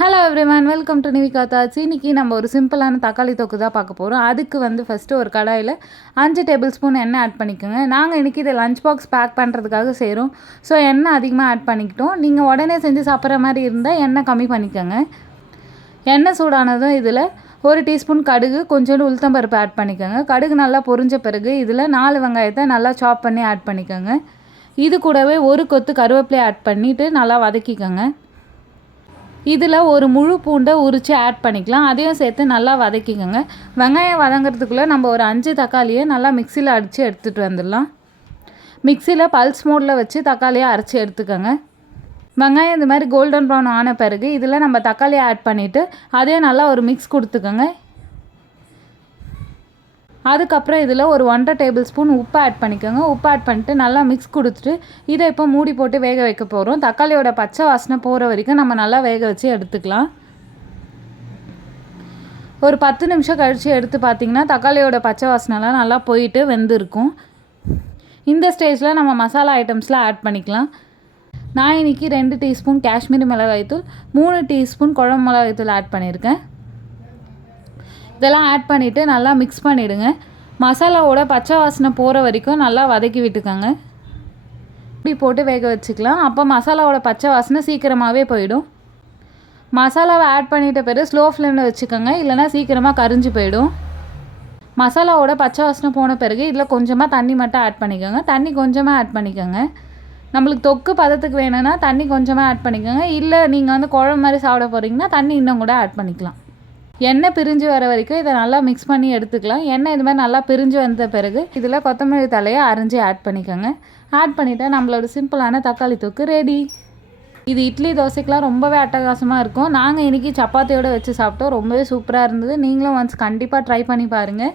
Hello everyone, welcome to Nivika thoughts. இன்றைக்கி நம்ம ஒரு சிம்பிளான தக்காளி தொக்கு தான் பார்க்க போகிறோம். அதுக்கு ஃபஸ்ட்டு ஒரு கடாயில் 5 டேபிள் ஸ்பூன் எண்ணெய் ஆட் பண்ணிக்கோங்க. நாங்கள் இன்றைக்கி இதை லஞ்ச் பாக்ஸ் பேக் பண்ணுறதுக்காக செய்கிறோம். ஸோ எண்ணெய் அதிகமாக ஆட் பண்ணிக்கிட்டோம். நீங்கள் உடனே செஞ்சு சாப்பிட்ற மாதிரி இருந்தால் எண்ணெய் கம்மி பண்ணிக்கோங்க. எண்ணெய் சூடானதும் இதில் 1 டீஸ்பூன் கடுகு, கொஞ்சோண்டு உளுத்தம்பருப்பு ஆட் பண்ணிக்கோங்க. கடுகு நல்லா பொரிஞ்ச பிறகு இதில் 4 வெங்காயத்தை நல்லா சாப் பண்ணி ஆட் பண்ணிக்கோங்க. இது கூடவே ஒரு கொத்து கருவேப்பிலையை ஆட் பண்ணிவிட்டு நல்லா வதக்கிக்கோங்க. இதில் ஒரு முழு பூண்டை உரித்து ஆட் பண்ணிக்கலாம். அதையும் சேர்த்து நல்லா வதக்கிக்கோங்க. வெங்காயம் வதங்கிறதுக்குள்ளே நம்ம ஒரு 5 தக்காளியை நல்லா மிக்சியில் அடித்து எடுத்துகிட்டு வந்துடலாம். மிக்சியில் பல்ஸ் மோடில் வச்சு தக்காளியை அரைச்சி எடுத்துக்கோங்க. வெங்காயம் இந்த மாதிரி கோல்டன் ப்ரௌன் ஆன பிறகு இதில் நம்ம தக்காளியை ஆட் பண்ணிவிட்டு அதையும் நல்லா ஒரு மிக்ஸ் கொடுத்துக்கோங்க. அதுக்கப்புறம் இதில் ஒரு 1.5 டேபிள் ஸ்பூன் உப்பு ஆட் பண்ணிக்கோங்க. உப்பு ஆட் பண்ணிட்டு நல்லா மிக்ஸ் கொடுத்துட்டு இதை இப்போ மூடி போட்டு வேக வைக்க போகிறோம். தக்காளியோட பச்சை வாசனை போகிற வரைக்கும் நம்ம நல்லா வேக வச்சு எடுத்துக்கலாம். ஒரு 10 நிமிஷம் கழித்து எடுத்து பார்த்திங்கன்னா தக்காளியோட பச்சை வாசனைலாம் நல்லா போயிட்டு வெந்திருக்கும். இந்த ஸ்டேஜில் நம்ம மசாலா ஐட்டம்ஸ்லாம் ஆட் பண்ணிக்கலாம். நான் இன்றைக்கி 2 டீஸ்பூன் காஷ்மீரி மிளகாய்த்தூள், 3 டீஸ்பூன் குழம்பு மிளகாய்த்தூள் ஆட் பண்ணியிருக்கேன். இதெல்லாம் ஆட் பண்ணிவிட்டு நல்லா மிக்ஸ் பண்ணிவிடுங்க. மசாலாவோட பச்சை வாசனை போகிற வரைக்கும் நல்லா வதக்கி விட்டுக்கோங்க. இப்படி போட்டு வேக வச்சுக்கலாம். அப்போ மசாலாவோட பச்சை வாசனை சீக்கிரமாகவே போயிடும். மசாலாவை ஆட் பண்ணிட்ட பிறகு ஸ்லோ ஃப்ளேமில் வச்சுக்கோங்க, இல்லைனா சீக்கிரமாக கரிஞ்சு போயிடும். மசாலாவோட பச்சை வாசனை போன பிறகு இதில் கொஞ்சமாக தண்ணி மட்டும் ஆட் பண்ணிக்கோங்க. தண்ணி கொஞ்சமாக ஆட் பண்ணிக்கோங்க. நம்மளுக்கு தொக்கு பதத்துக்கு வேணும்னா தண்ணி கொஞ்சமாக ஆட் பண்ணிக்கோங்க. இல்லை நீங்கள் குழம்பு மாதிரி சாப்பிட போகிறீங்கன்னா தண்ணி இன்னும் கூட ஆட் பண்ணிக்கலாம். எண்ணெய் பிரிஞ்சு வர வரைக்கும் இதை நல்லா மிக்ஸ் பண்ணி எடுத்துக்கலாம். எண்ணெய் இது மாதிரி நல்லா பிரிஞ்சு வந்த பிறகு இதில் கொத்தமல்லி தலையை அரைஞ்சி ஆட் பண்ணிக்கோங்க. ஆட் பண்ணிவிட்டால் நம்மளோட சிம்பிளான தக்காளி தொக்கு ரெடி. இது இட்லி தோசைக்கெலாம் ரொம்பவே அட்டகாசமாக இருக்கும். நாங்கள் இன்றைக்கி சப்பாத்தியோடு வச்சு சாப்பிட்டோம். ரொம்பவே சூப்பராக இருந்தது. நீங்களும் ஒன்ஸ் கண்டிப்பாக ட்ரை பண்ணி பாருங்கள்.